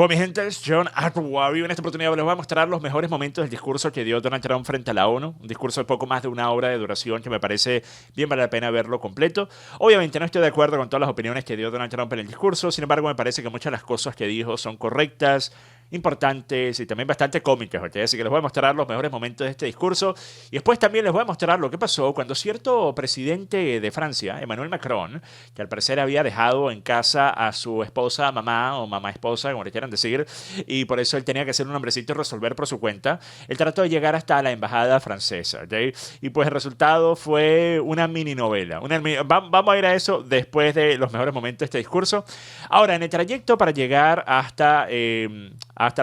Fue mi gente, es John Arwawi. En esta oportunidad les voy a mostrar los mejores momentos del discurso que dio Donald Trump frente a la ONU. Un discurso de poco más de una hora de duración que me parece bien vale la pena verlo completo. Obviamente no estoy de acuerdo con todas las opiniones que dio Donald Trump en el discurso. Sin embargo, me parece que muchas de las cosas que dijo son correctas, importantes y también bastante cómicas, ¿ok? Así que les voy a mostrar los mejores momentos de este discurso y después también les voy a mostrar lo que pasó cuando cierto presidente de Francia, Emmanuel Macron, que al parecer había dejado en casa a su esposa, mamá o mamá esposa, como le quieran decir, y por eso él tenía que ser un hombrecito y resolver por su cuenta, él trató de llegar hasta la embajada francesa, ¿ok? Y pues el resultado fue una mini novela. Vamos a ir a eso después de los mejores momentos de este discurso. Ahora, en el trayecto para llegar hasta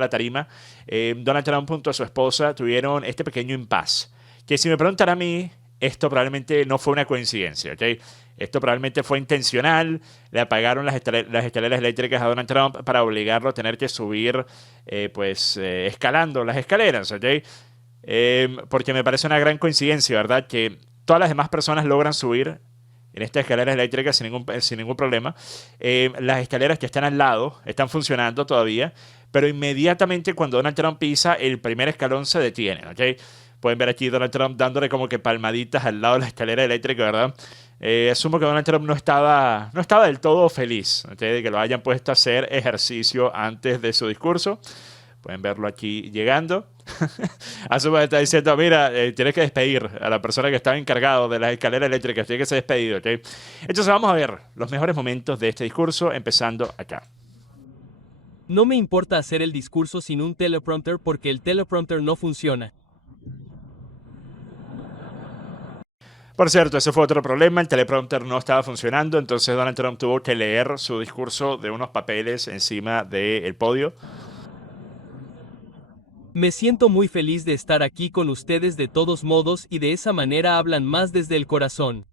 la tarima, Donald Trump junto a su esposa tuvieron este pequeño impasse, que si me preguntan a mí, esto probablemente no fue una coincidencia, ¿ok? Esto probablemente fue intencional. Le apagaron las escaleras eléctricas a Donald Trump para obligarlo a tener que subir, escalando las escaleras, ¿ok? Porque me parece una gran coincidencia, ¿verdad? Que todas las demás personas logran subir en estas escaleras eléctricas sin ningún problema. Las escaleras que están al lado están funcionando todavía, pero inmediatamente cuando Donald Trump pisa, el primer escalón se detiene, ¿ok? Pueden ver aquí Donald Trump dándole como que palmaditas al lado de la escalera eléctrica, ¿verdad? Asumo que Donald Trump no estaba del todo feliz, ¿ok? De que lo hayan puesto a hacer ejercicio antes de su discurso. Pueden verlo aquí llegando. Asumo que está diciendo, mira, tienes que despedir a la persona que estaba encargado de las escaleras eléctricas. Tiene que ser despedido, ¿ok? Entonces vamos a ver los mejores momentos de este discurso, empezando acá. No me importa hacer el discurso sin un teleprompter porque el teleprompter no funciona. Por cierto, ese fue otro problema, el teleprompter no estaba funcionando, entonces Donald Trump tuvo que leer su discurso de unos papeles encima del podio. Me siento muy feliz de estar aquí con ustedes de todos modos y de esa manera hablan más desde el corazón.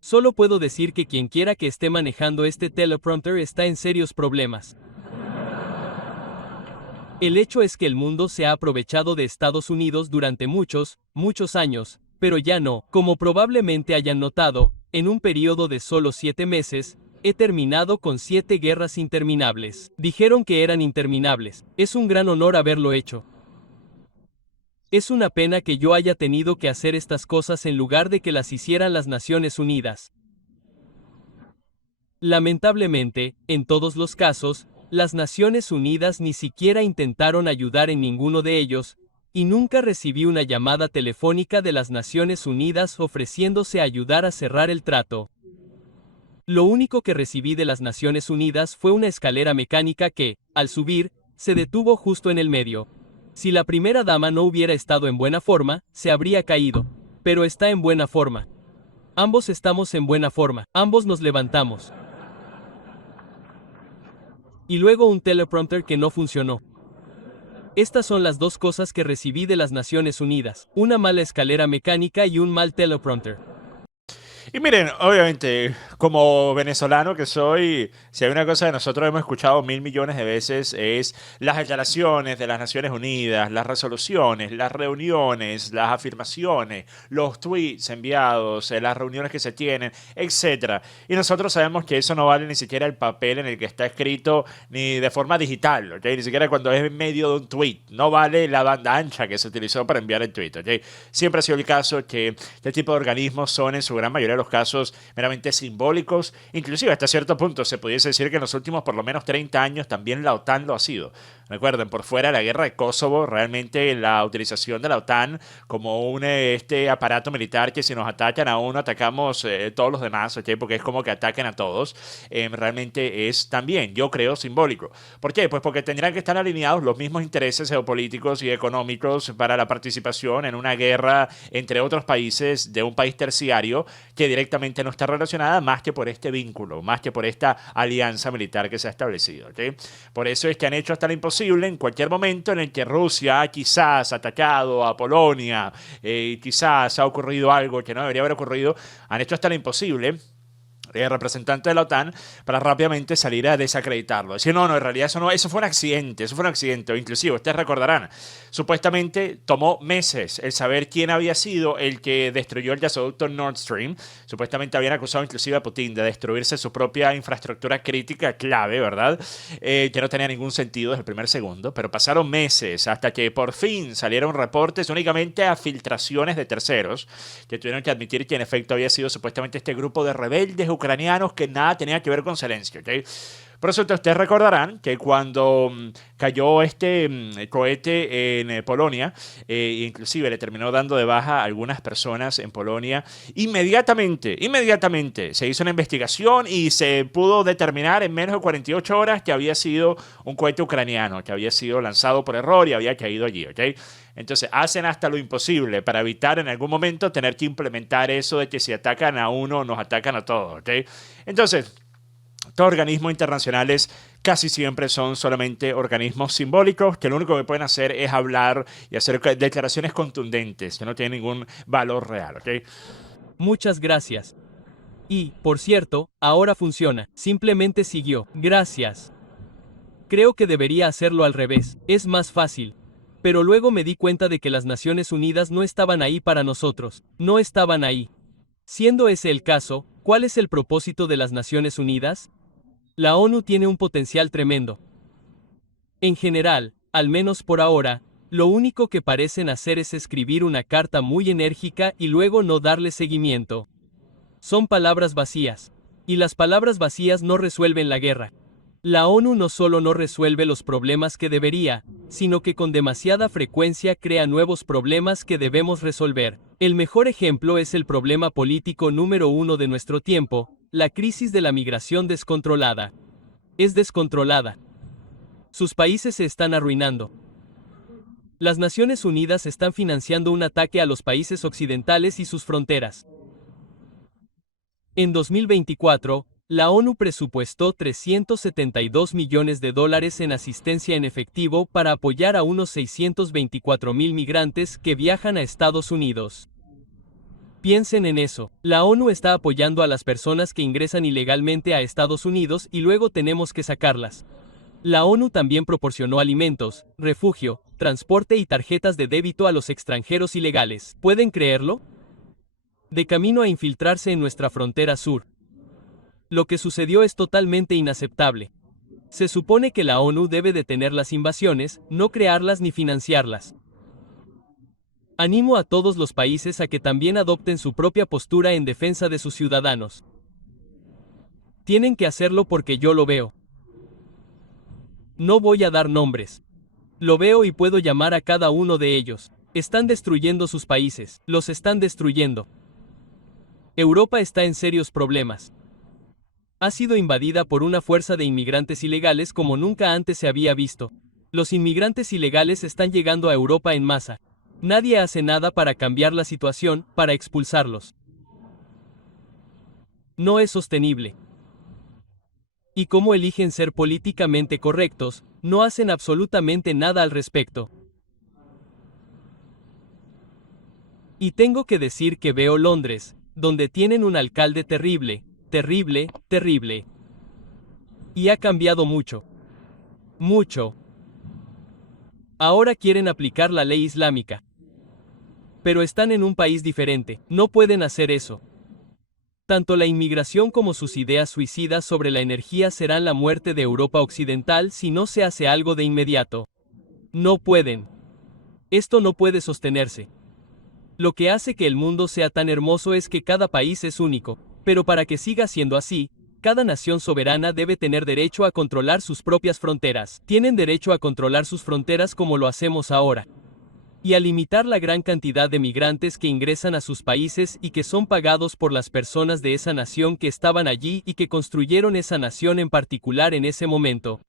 Solo puedo decir que quien quiera que esté manejando este teleprompter está en serios problemas. El hecho es que el mundo se ha aprovechado de Estados Unidos durante muchos años, pero ya no, como probablemente hayan notado, en un periodo de solo 7 meses, he terminado con 7 guerras interminables. Dijeron que eran interminables. Es un gran honor haberlo hecho. Es una pena que yo haya tenido que hacer estas cosas en lugar de que las hicieran las Naciones Unidas. Lamentablemente, en todos los casos, las Naciones Unidas ni siquiera intentaron ayudar en ninguno de ellos, y nunca recibí una llamada telefónica de las Naciones Unidas ofreciéndose a ayudar a cerrar el trato. Lo único que recibí de las Naciones Unidas fue una escalera mecánica que, al subir, se detuvo justo en el medio. Si la primera dama no hubiera estado en buena forma, se habría caído. Pero está en buena forma. Ambos estamos en buena forma. Ambos nos levantamos. Y luego un teleprompter que no funcionó. Estas son las dos cosas que recibí de las Naciones Unidas. Una mala escalera mecánica y un mal teleprompter. Y miren, obviamente, como venezolano que soy, si hay una cosa que nosotros hemos escuchado 1.000.000.000 de veces es las declaraciones de las Naciones Unidas, las resoluciones, las reuniones, las afirmaciones, los tweets enviados, las reuniones que se tienen, etc. Y nosotros sabemos que eso no vale ni siquiera el papel en el que está escrito, ni de forma digital, ¿ok? Ni siquiera cuando es en medio de un tweet. No vale la banda ancha que se utilizó para enviar el tweet, ¿ok? Siempre ha sido el caso que este tipo de organismos son en su gran mayoría los casos meramente simbólicos, inclusive hasta cierto punto se pudiese decir que en los últimos por lo menos 30 años también la OTAN lo ha sido. Recuerden, por fuera de la guerra de Kosovo, realmente la utilización de la OTAN como un aparato militar que si nos atacan a uno, atacamos todos los demás, ¿okay? Porque es como que ataquen a todos, realmente es también, yo creo, simbólico. ¿Por qué? Pues porque tendrán que estar alineados los mismos intereses geopolíticos y económicos para la participación en una guerra entre otros países de un país terciario que directamente no está relacionada más que por este vínculo, más que por esta alianza militar que se ha establecido, ¿okay? Por eso es que han hecho hasta lo imposible en cualquier momento en el que Rusia quizás ha atacado a Polonia, quizás ha ocurrido algo que no debería haber ocurrido, han hecho hasta lo imposible representante de la OTAN para rápidamente salir a desacreditarlo. Decir, no, en realidad eso no, eso fue un accidente, eso fue un accidente. O inclusive, ustedes recordarán, supuestamente tomó meses el saber quién había sido el que destruyó el gasoducto Nord Stream. Supuestamente habían acusado inclusive a Putin de destruirse su propia infraestructura crítica clave, ¿verdad? Que no tenía ningún sentido desde el primer segundo, pero pasaron meses hasta que por fin salieron reportes únicamente a filtraciones de terceros que tuvieron que admitir que en efecto había sido supuestamente este grupo de rebeldes ucranianos que nada tenía que ver con Zelensky, ¿ok? Por eso ustedes recordarán que cuando cayó este cohete en Polonia, inclusive le terminó dando de baja a algunas personas en Polonia, inmediatamente se hizo una investigación y se pudo determinar en menos de 48 horas que había sido un cohete ucraniano, que había sido lanzado por error y había caído allí, ¿ok? Entonces hacen hasta lo imposible para evitar en algún momento tener que implementar eso de que si atacan a uno nos atacan a todos, ¿ok? Entonces, estos organismos internacionales casi siempre son solamente organismos simbólicos que lo único que pueden hacer es hablar y hacer declaraciones contundentes que no tienen ningún valor real, ¿ok? Muchas gracias. Y, por cierto, ahora funciona. Simplemente siguió. Gracias. Creo que debería hacerlo al revés. Es más fácil. Pero luego me di cuenta de que las Naciones Unidas no estaban ahí para nosotros. No estaban ahí. Siendo ese el caso, ¿cuál es el propósito de las Naciones Unidas? La ONU tiene un potencial tremendo. En general, al menos por ahora, lo único que parecen hacer es escribir una carta muy enérgica y luego no darle seguimiento. Son palabras vacías. Y las palabras vacías no resuelven la guerra. La ONU no solo no resuelve los problemas que debería, sino que con demasiada frecuencia crea nuevos problemas que debemos resolver. El mejor ejemplo es el problema político número 1 de nuestro tiempo, la crisis de la migración descontrolada. Es descontrolada. Sus países se están arruinando. Las Naciones Unidas están financiando un ataque a los países occidentales y sus fronteras. En 2024, la ONU presupuestó $372 millones en asistencia en efectivo para apoyar a unos 624,000 migrantes que viajan a Estados Unidos. Piensen en eso. La ONU está apoyando a las personas que ingresan ilegalmente a Estados Unidos y luego tenemos que sacarlas. La ONU también proporcionó alimentos, refugio, transporte y tarjetas de débito a los extranjeros ilegales. ¿Pueden creerlo? De camino a infiltrarse en nuestra frontera sur. Lo que sucedió es totalmente inaceptable. Se supone que la ONU debe detener las invasiones, no crearlas ni financiarlas. Animo a todos los países a que también adopten su propia postura en defensa de sus ciudadanos. Tienen que hacerlo porque yo lo veo. No voy a dar nombres. Lo veo y puedo llamar a cada uno de ellos. Están destruyendo sus países, los están destruyendo. Europa está en serios problemas. Ha sido invadida por una fuerza de inmigrantes ilegales como nunca antes se había visto. Los inmigrantes ilegales están llegando a Europa en masa. Nadie hace nada para cambiar la situación, para expulsarlos. No es sostenible. Y como eligen ser políticamente correctos, no hacen absolutamente nada al respecto. Y tengo que decir que veo Londres, donde tienen un alcalde terrible, terrible, terrible. Y ha cambiado mucho. Mucho. Ahora quieren aplicar la ley islámica. Pero están en un país diferente, no pueden hacer eso. Tanto la inmigración como sus ideas suicidas sobre la energía serán la muerte de Europa Occidental si no se hace algo de inmediato. No pueden. Esto no puede sostenerse. Lo que hace que el mundo sea tan hermoso es que cada país es único, pero para que siga siendo así, cada nación soberana debe tener derecho a controlar sus propias fronteras. Tienen derecho a controlar sus fronteras como lo hacemos ahora. Y a limitar la gran cantidad de migrantes que ingresan a sus países y que son pagados por las personas de esa nación que estaban allí y que construyeron esa nación en particular en ese momento.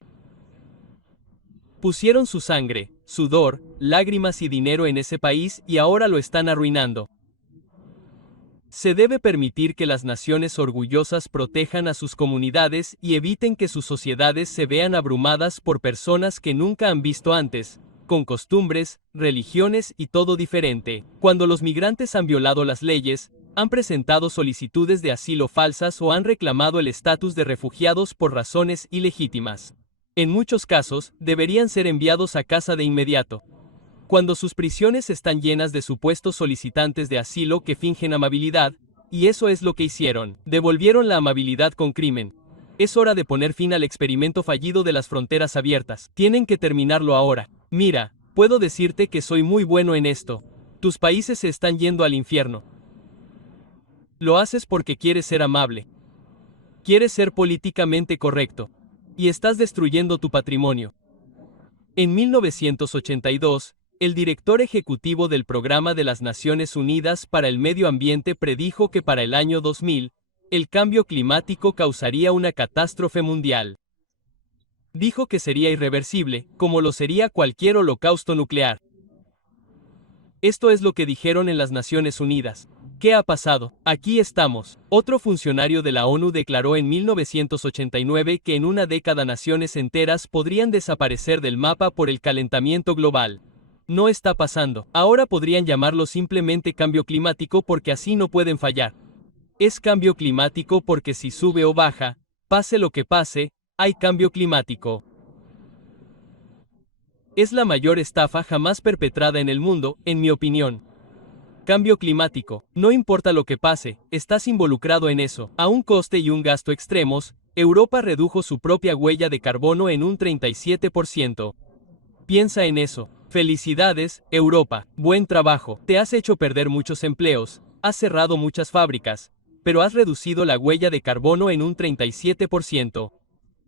Pusieron su sangre, sudor, lágrimas y dinero en ese país y ahora lo están arruinando. Se debe permitir que las naciones orgullosas protejan a sus comunidades y eviten que sus sociedades se vean abrumadas por personas que nunca han visto antes, con costumbres, religiones y todo diferente. Cuando los migrantes han violado las leyes, Han presentado solicitudes de asilo falsas o han reclamado el estatus de refugiados por razones ilegítimas. En muchos casos, deberían ser enviados a casa de inmediato. Cuando sus prisiones están llenas de supuestos solicitantes de asilo que fingen amabilidad, y eso es lo que hicieron, devolvieron la amabilidad con crimen. Es hora de poner fin al experimento fallido de las fronteras abiertas. Tienen que terminarlo ahora. Mira, puedo decirte que soy muy bueno en esto. Tus países se están yendo al infierno. Lo haces porque quieres ser amable. Quieres ser políticamente correcto. Y estás destruyendo tu patrimonio. En 1982, el director ejecutivo del Programa de las Naciones Unidas para el Medio Ambiente predijo que para el año 2000, el cambio climático causaría una catástrofe mundial. Dijo que sería irreversible, como lo sería cualquier holocausto nuclear. Esto es lo que dijeron en las Naciones Unidas. ¿Qué ha pasado? Aquí estamos. Otro funcionario de la ONU declaró en 1989 que en una década naciones enteras podrían desaparecer del mapa por el calentamiento global. No está pasando. Ahora podrían llamarlo simplemente cambio climático porque así no pueden fallar. Es cambio climático porque si sube o baja, pase lo que pase, hay cambio climático. Es la mayor estafa jamás perpetrada en el mundo, en mi opinión. Cambio climático. No importa lo que pase, estás involucrado en eso. A un coste y un gasto extremos, Europa redujo su propia huella de carbono en un 37%. Piensa en eso. Felicidades, Europa. Buen trabajo. Te has hecho perder muchos empleos, has cerrado muchas fábricas, pero has reducido la huella de carbono en un 37%.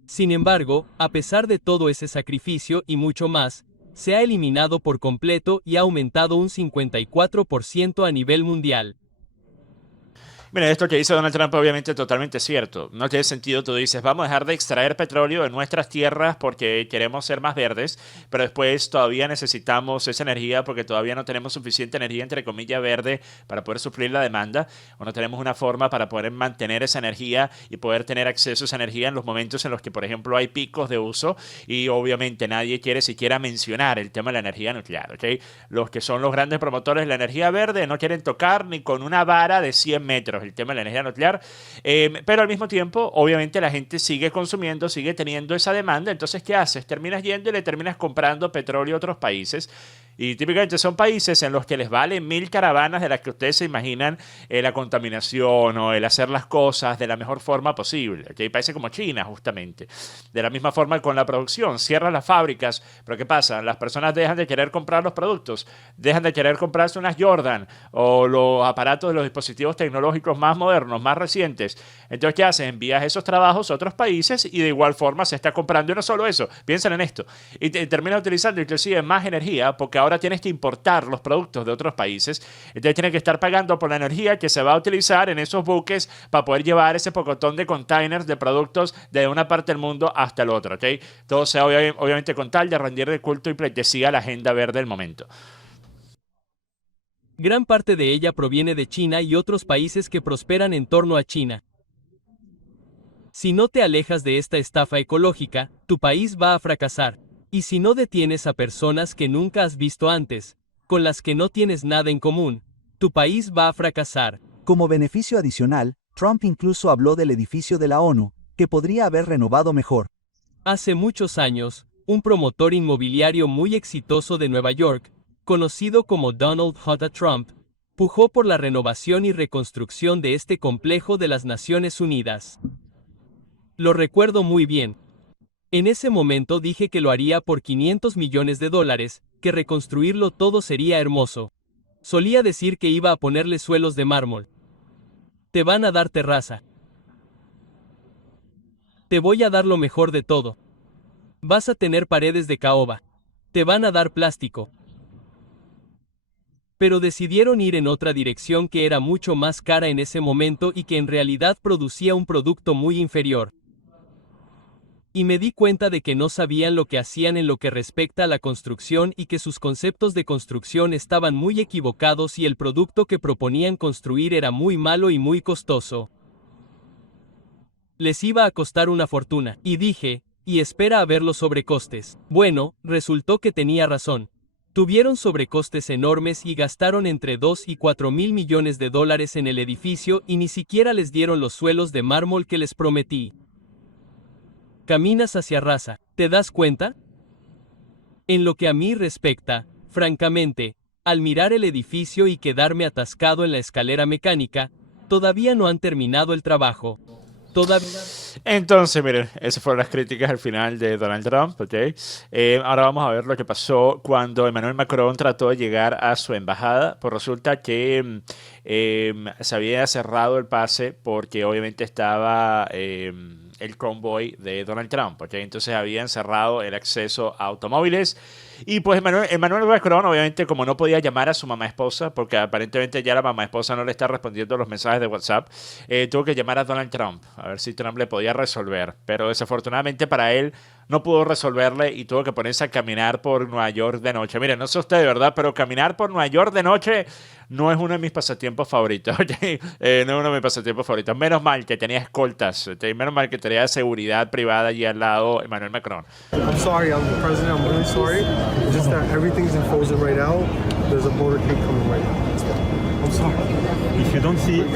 Sin embargo, a pesar de todo ese sacrificio y mucho más, se ha eliminado por completo y ha aumentado un 54% a nivel mundial. Mira, esto que dice Donald Trump obviamente totalmente cierto. No tiene sentido, tú dices, vamos a dejar de extraer petróleo en nuestras tierras porque queremos ser más verdes, pero después todavía necesitamos esa energía porque todavía no tenemos suficiente energía, entre comillas, verde para poder suplir la demanda, o no tenemos una forma para poder mantener esa energía y poder tener acceso a esa energía en los momentos en los que, por ejemplo, hay picos de uso y obviamente nadie quiere siquiera mencionar el tema de la energía nuclear, ¿ok? Los que son los grandes promotores de la energía verde no quieren tocar ni con una vara de 100 metros el tema de la energía nuclear, pero al mismo tiempo, obviamente la gente sigue consumiendo, sigue teniendo esa demanda, entonces ¿qué haces? Terminas yendo y le terminas comprando petróleo a otros países, y típicamente son países en los que les valen 1000 caravanas de las que ustedes se imaginan la contaminación o el hacer las cosas de la mejor forma posible, ¿okay? Países como China, justamente. De la misma forma con la producción, cierran las fábricas, pero ¿qué pasa? Las personas dejan de querer comprar los productos, dejan de querer comprarse unas Jordan o los aparatos de los dispositivos tecnológicos más modernos, más recientes. Entonces, ¿qué haces? Envías esos trabajos a otros países y de igual forma se está comprando, y no solo eso, piensen en esto, y termina utilizando inclusive más energía porque ahora tienes que importar los productos de otros países, entonces tienes que estar pagando por la energía que se va a utilizar en esos buques para poder llevar ese pocotón de containers de productos de una parte del mundo hasta el otro, ¿ok? Todo sea obviamente con tal de rendir de culto y pleitesía a la agenda verde del momento. Gran parte de ella proviene de China y otros países que prosperan en torno a China. Si no te alejas de esta estafa ecológica, tu país va a fracasar. Y si no detienes a personas que nunca has visto antes, con las que no tienes nada en común, tu país va a fracasar. Como beneficio adicional, Trump incluso habló del edificio de la ONU, que podría haber renovado mejor. Hace muchos años, un promotor inmobiliario muy exitoso de Nueva York, conocido como Donald J. Trump, pujó por la renovación y reconstrucción de este complejo de las Naciones Unidas. Lo recuerdo muy bien. En ese momento dije que lo haría por $500 millones, que reconstruirlo todo sería hermoso. Solía decir que iba a ponerle suelos de mármol. Te van a dar terraza. Te voy a dar lo mejor de todo. Vas a tener paredes de caoba. Te van a dar plástico. Pero decidieron ir en otra dirección que era mucho más cara en ese momento y que en realidad producía un producto muy inferior. Y me di cuenta de que no sabían lo que hacían en lo que respecta a la construcción y que sus conceptos de construcción estaban muy equivocados y el producto que proponían construir era muy malo y muy costoso. Les iba a costar una fortuna, y dije, y espera a ver los sobrecostes. Bueno, resultó que tenía razón. Tuvieron sobrecostes enormes y gastaron entre 2 y 4 mil millones de dólares en el edificio y ni siquiera les dieron los suelos de mármol que les prometí. Caminas hacia Rasa, ¿te das cuenta? En lo que a mí respecta, francamente, al mirar el edificio y quedarme atascado en la escalera mecánica, todavía no han terminado el trabajo. Entonces, miren, esas fueron las críticas al final de Donald Trump, ¿ok? Ahora vamos a ver lo que pasó cuando Emmanuel Macron trató de llegar a su embajada. Pues resulta que se había cerrado el pase porque obviamente estaba el convoy de Donald Trump, ¿ok? Entonces habían cerrado el acceso a automóviles. Y pues Emmanuel Macron, obviamente, como no podía llamar a su mamá esposa, porque aparentemente ya la mamá esposa no le está respondiendo los mensajes de WhatsApp, tuvo que llamar a Donald Trump, a ver si Trump le podía resolver. Pero desafortunadamente para él no pudo resolverle y tuvo que ponerse a caminar por Nueva York de noche. Miren, no sé usted, ¿verdad? Pero caminar por Nueva York de noche no es uno de mis pasatiempos favoritos, ¿ok? No es uno de mis pasatiempos favoritos. Menos mal que tenía escoltas, ¿ok? Menos mal que tenía seguridad privada allí al lado Emmanuel Macron. I'm sorry, I'm the president. I'm really sorry. It's just that everything's in frozen right now. There's a motorcade coming right now. I'm sorry. If you don't see it,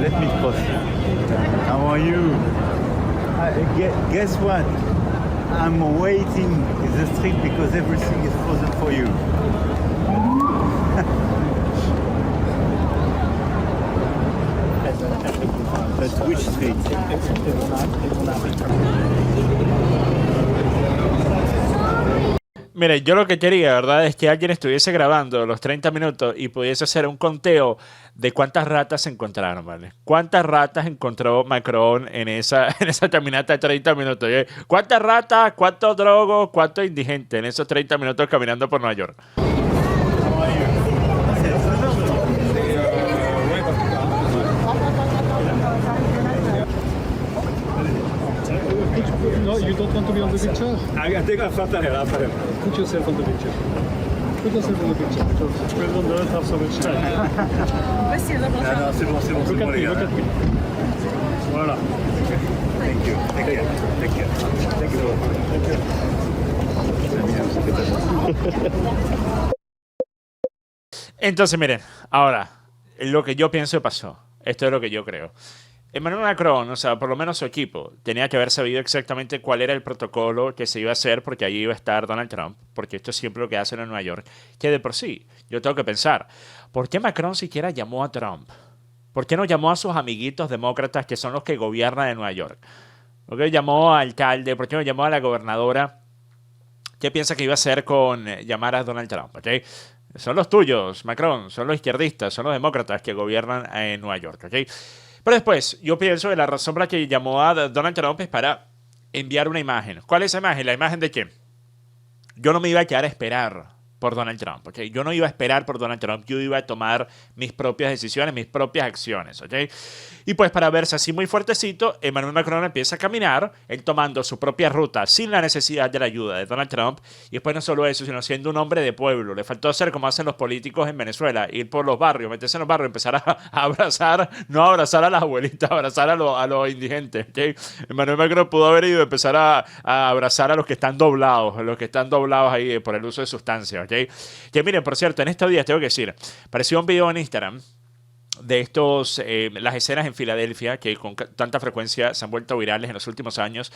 let me cross. How are you? Guess what? I'm waiting in the street because everything is frozen for you. But which street? Mire, yo lo que quería, ¿verdad?, es que alguien estuviese grabando los 30 minutos y pudiese hacer un conteo de cuántas ratas se encontraron, ¿vale? ¿Cuántas ratas encontró Macron en esa caminata de 30 minutos? ¿Eh? ¿Cuántas ratas, cuántos drogos, cuántos indigentes en esos 30 minutos caminando por Nueva York? No, you don't want to be on the picture? I think I thought that happened. Put yourself on the picture. Put yourself on the picture. President doesn't have so much time. Non, c'est bon, Look at me, look at me. Voilà. Thank you. Take care. Take care. Thank you. Entonces, miren, ahora, lo que yo pienso pasó. Esto es lo que yo creo. Emmanuel Macron, o sea, por lo menos su equipo, tenía que haber sabido exactamente cuál era el protocolo que se iba a hacer, porque allí iba a estar Donald Trump, porque esto es siempre lo que hacen en Nueva York, que de por sí, yo tengo que pensar, ¿por qué Macron siquiera llamó a Trump? ¿Por qué no llamó a sus amiguitos demócratas, que son los que gobiernan en Nueva York? ¿Por qué llamó al alcalde? ¿Por qué no llamó a la gobernadora? ¿Qué piensa que iba a hacer con llamar a Donald Trump? ¿Okay? Son los tuyos, Macron, son los izquierdistas, son los demócratas que gobiernan en Nueva York, ¿ok? Pero después, yo pienso que la razón por la que llamó a Donald Trump es para enviar una imagen. ¿Cuál es esa imagen? ¿La imagen de qué? Yo no me iba a quedar a esperar por Donald Trump, ¿ok? Yo no iba a esperar por Donald Trump, yo iba a tomar mis propias decisiones, mis propias acciones, ¿ok? Y pues para verse así muy fuertecito, Emmanuel Macron empieza a caminar, él tomando su propia ruta sin la necesidad de la ayuda de Donald Trump, y después no solo eso, sino siendo un hombre de pueblo. Le faltó hacer como hacen los políticos en Venezuela, ir por los barrios, meterse en los barrios, empezar a abrazar, no a abrazar a las abuelitas, abrazar a los indigentes, ¿ok? Emmanuel Macron pudo haber ido a empezar a abrazar a los que están doblados, ahí por el uso de sustancias, ¿ok? Que miren, por cierto, en estos días tengo que decir, apareció un video en Instagram de las escenas en Filadelfia, que con tanta frecuencia se han vuelto virales en los últimos años,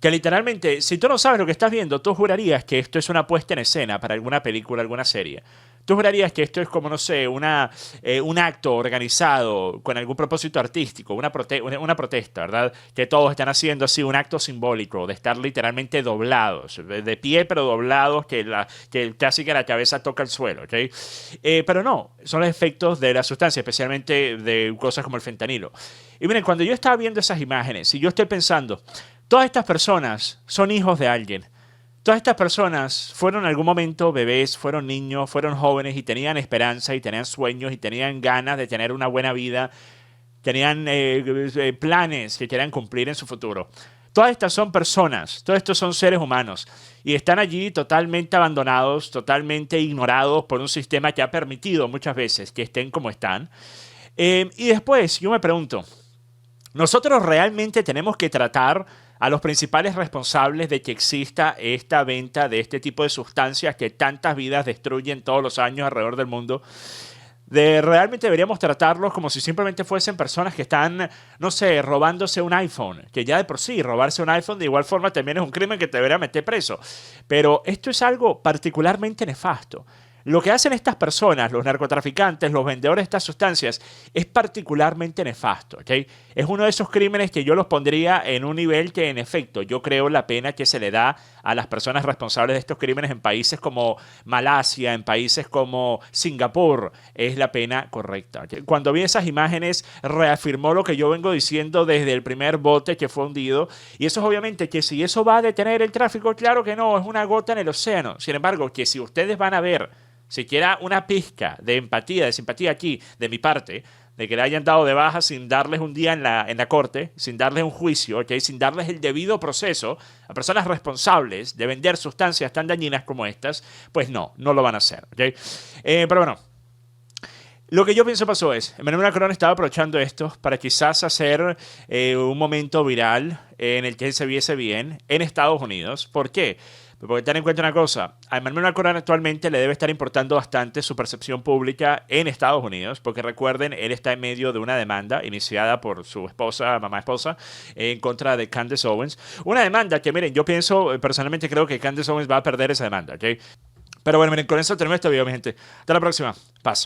que literalmente, si tú no sabes lo que estás viendo, tú jurarías que esto es una puesta en escena para alguna película, alguna serie. Tú jurarías que esto es como, no sé, un acto organizado con algún propósito artístico, una protesta, ¿verdad? Que todos están haciendo así un acto simbólico de estar literalmente doblados, de pie pero doblados, que casi que la cabeza toca el suelo, ¿ok? Pero no, son los efectos de la sustancia, especialmente de cosas como el fentanilo. Y miren, cuando yo estaba viendo esas imágenes y yo estoy pensando, todas estas personas son hijos de alguien. Todas estas personas fueron en algún momento bebés, fueron niños, fueron jóvenes y tenían esperanza y tenían sueños y tenían ganas de tener una buena vida, tenían planes que querían cumplir en su futuro. Todas estas son personas, todos estos son seres humanos y están allí totalmente abandonados, totalmente ignorados por un sistema que ha permitido muchas veces que estén como están. Y después yo me pregunto, ¿nosotros realmente tenemos que tratar a los principales responsables de que exista esta venta de este tipo de sustancias que tantas vidas destruyen todos los años alrededor del mundo. Realmente deberíamos tratarlos como si simplemente fuesen personas que están, no sé, robándose un iPhone, que ya de por sí robarse un iPhone de igual forma también es un crimen que te debería meter preso. Pero esto es algo particularmente nefasto. Lo que hacen estas personas, los narcotraficantes, los vendedores de estas sustancias, es particularmente nefasto, ¿ok? Es uno de esos crímenes que yo los pondría en un nivel que, en efecto, yo creo la pena que se le da a las personas responsables de estos crímenes en países como Malasia, en países como Singapur, es la pena correcta, ¿ok? Cuando vi esas imágenes, reafirmó lo que yo vengo diciendo desde el primer bote que fue hundido, y eso es obviamente que si eso va a detener el tráfico, claro que no, es una gota en el océano. Sin embargo, que si ustedes van a ver siquiera una pizca de empatía, de simpatía aquí, de mi parte, de que le hayan dado de baja sin darles un día en la corte, sin darles un juicio, ¿okay? Sin darles el debido proceso a personas responsables de vender sustancias tan dañinas como estas, pues no lo van a hacer, ¿okay? Pero bueno, lo que yo pienso pasó es, Emmanuel Macron estaba aprovechando esto para quizás hacer un momento viral en el que él se viese bien en Estados Unidos. ¿Por qué? Porque ten en cuenta una cosa, a Emmanuel Macron actualmente le debe estar importando bastante su percepción pública en Estados Unidos, porque recuerden, él está en medio de una demanda iniciada por su esposa, mamá esposa, en contra de Candace Owens. Una demanda que, miren, yo personalmente creo que Candace Owens va a perder esa demanda, ¿ok? Pero bueno, miren, con eso termino este video, mi gente. Hasta la próxima. Paz.